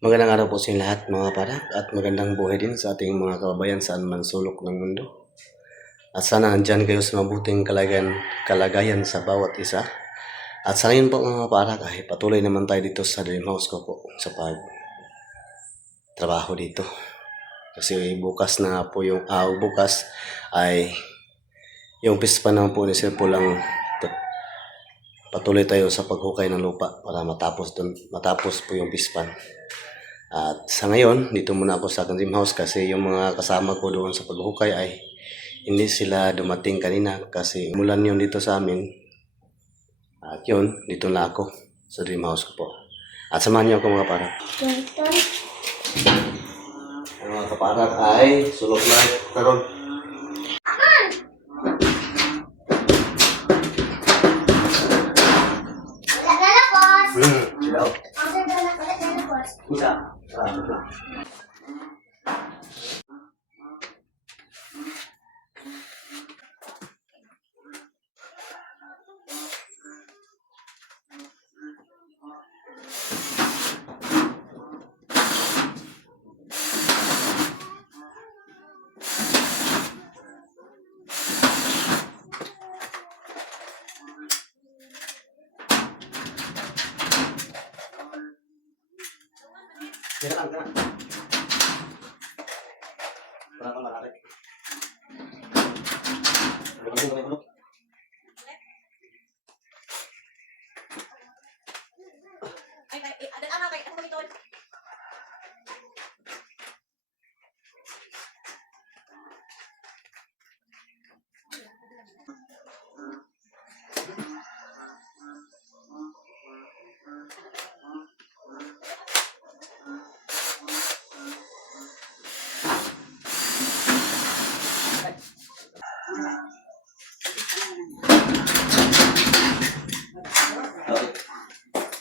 Magandang araw po sa inyo lahat mga parak at magandang buhay din sa ating mga kababayan saan man sulok ng mundo. At sana andyan kayo sa mabuting kalagayan sa bawat isa. At sa ngayon po mga parak ay patuloy naman tayo dito sa dream house ko po sa trabaho dito. Kasi bukas na po yung bukas ay yung pispa naman po ni Sir Pulang patuloy tayo sa paghukay ng lupa para matapos po yung pispan. At sa ngayon, dito muna ako sa dream house kasi yung mga kasama ko doon sa paghukay ay hindi sila dumating kanina kasi umulan yun dito sa amin. At yun, dito na ako sa dream house ko po. At samahan niyo ako mga kaparak. Ang mga kaparak ay sulok na karon. Isa. Kira lang ka. Para kang marami.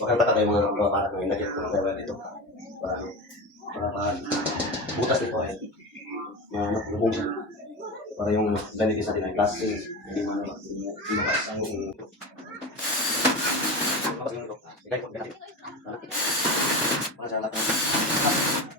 Bakit bata kayo mga kaparak na ilagay ko ng dito para butas nito ay lubong siya para yung benefits natin ay klase hindi man lumakas ang ilagay ko natin para sa lahat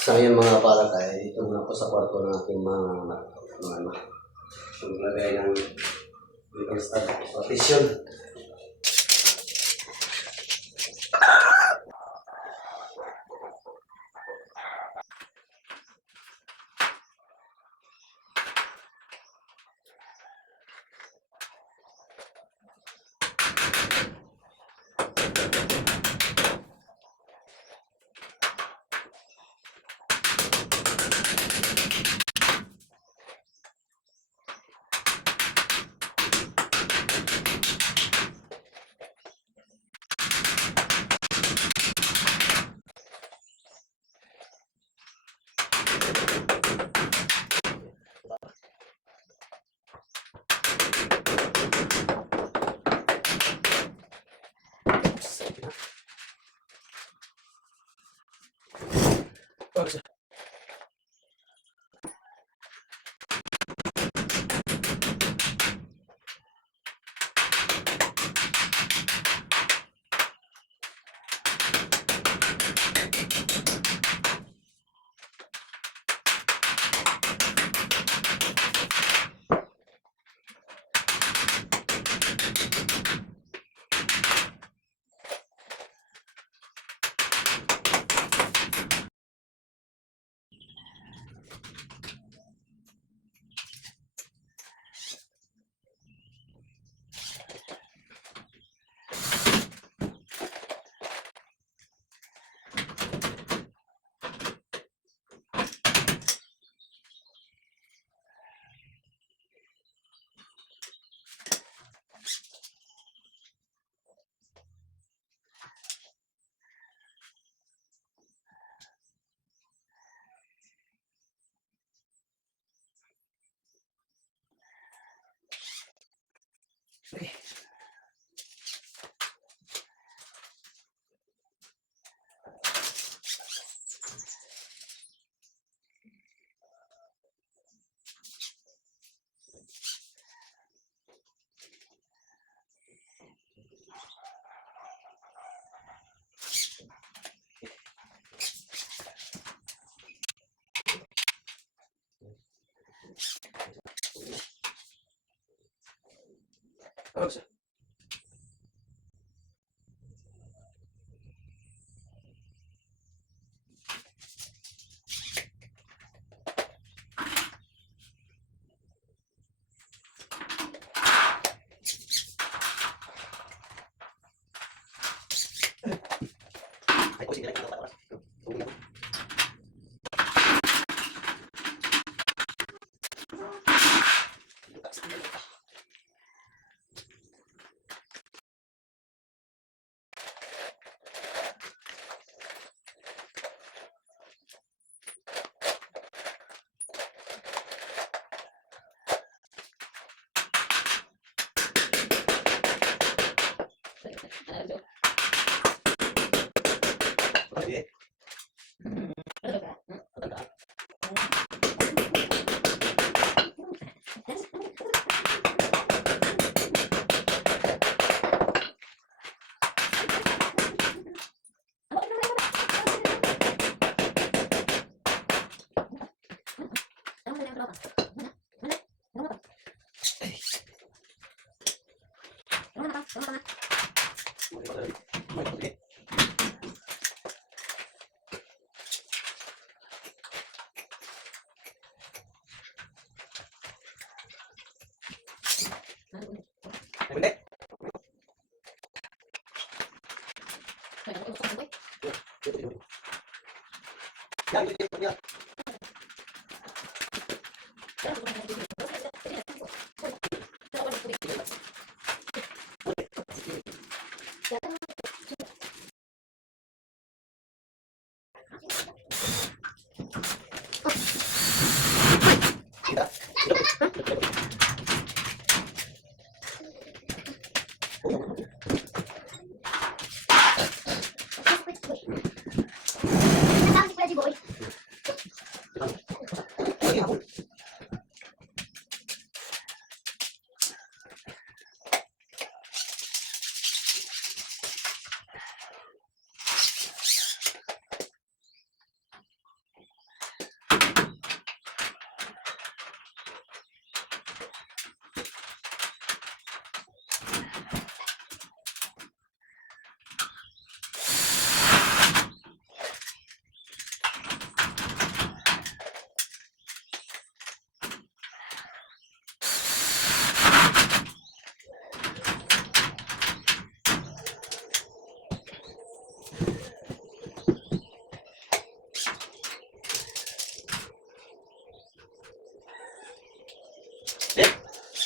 Sa ngayon mga palak ay dito muna po sa kwarto ng aking mga ano, maglagay ng instant partition.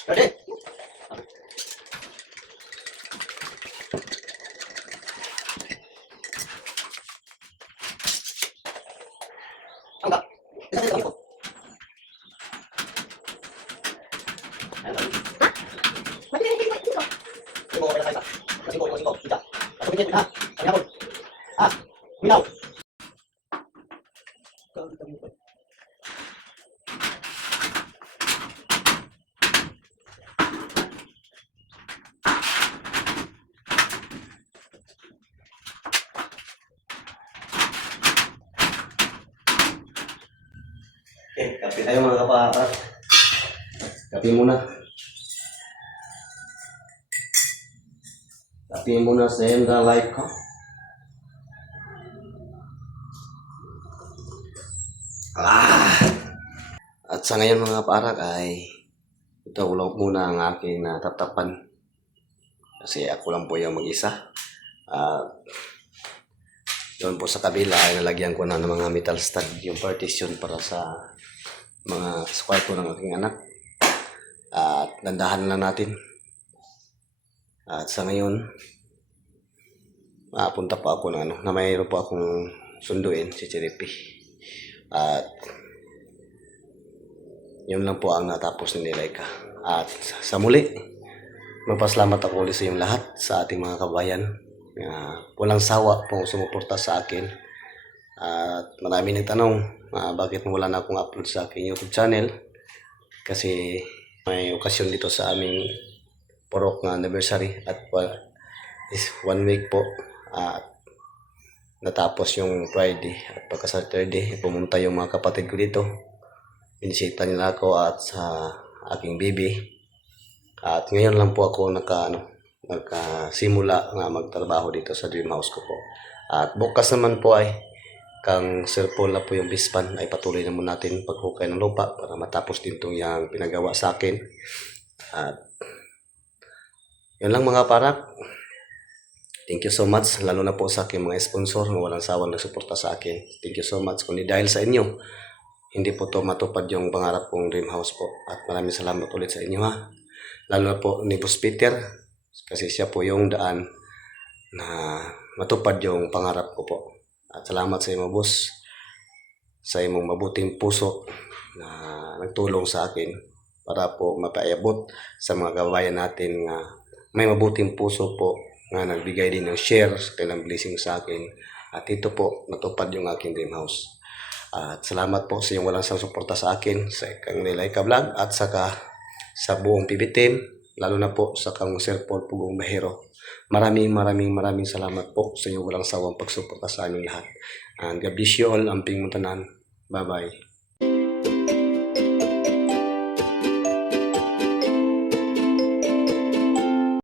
Ready? Angka. Bisa kita ikut. Singko, ada kaisa. Singko, kita. Atau pinit ha. Kami hapon. Ah, minaw. Okay, kape tayo mga kaparat. Kape muna. Kape muna sa enda live ko. At sa ngayon mga kaparat ay ito lang muna ang aking natatapan. Kasi ako lang po yung mag-isa. Doon po sa kabila ay nalagyan ko na ng mga metal stud yung partition para sa mga kwarto ng aking anak. At dandahan lang natin. At sa ngayon, punta pa ako na mayroon po akong sunduin si Chiripi. At yun lang po ang natapos ni Laika. At sa muli, magpasalamat ako ulit sa inyong lahat, sa ating mga kabayan. Walang sawa pong sumuporta sa akin. At marami nagtanong, bakit wala na akong upload sa aking YouTube channel. Kasi may okasyon dito sa aming porok na anniversary at is 1 week po. At natapos yung Friday at pagka Saturday, pumunta yung mga kapatid ko dito. Binisita nila ako at sa aking baby. At ngayon lang po ako nagkasimula na magtrabaho dito sa dream house ko po. At bukas naman po ay kang Sir Paul na po yung bispan ay patuloy naman natin paghukay ng lupa para matapos din itong yung pinagawa sa akin. At yun lang mga parak. Thank you so much, lalo na po sa aking mga sponsor na walang sawang nagsuporta sa akin. Thank you so much. Kundi dahil sa inyo, hindi po to matupad yung pangarap kong dream house po. At maraming salamat ulit sa inyo ha. Lalo na po ni Boss Peter, kasi siya po yung daan na matupad yung pangarap ko po. At salamat sa inyo, boss, sa imong mabuting puso na nagtulong sa akin para po mapaiabot sa mga kababayan natin na may mabuting puso po na nagbigay din ng share sa kanilang blessing sa akin. At ito po, natupad yung aking dream house. At salamat po sa iyong walang suporta sa akin, sa kang Laika Vlog at saka sa buong PB team, lalo na po sa kang Sir Paul Pugong Bahero. Maraming salamat po sa inyong walang sawang pagsuporta sa aming lahat. And God bless you all, amping muntanan. Bye-bye.